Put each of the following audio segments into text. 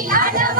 இல்லாதவன்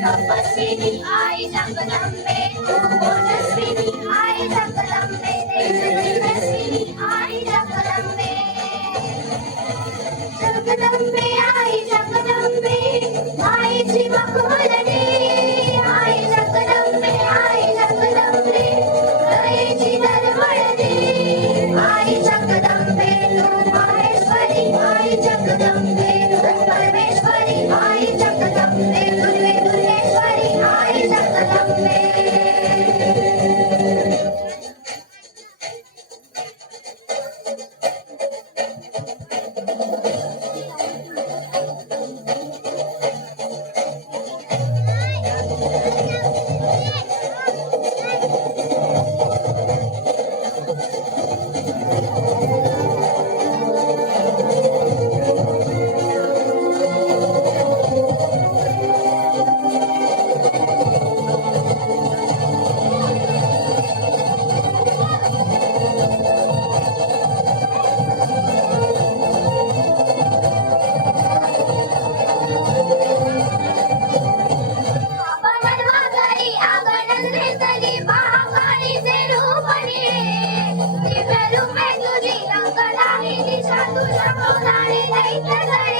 Tapos sinig ay nang ganang beto போதானே தைத்த சரி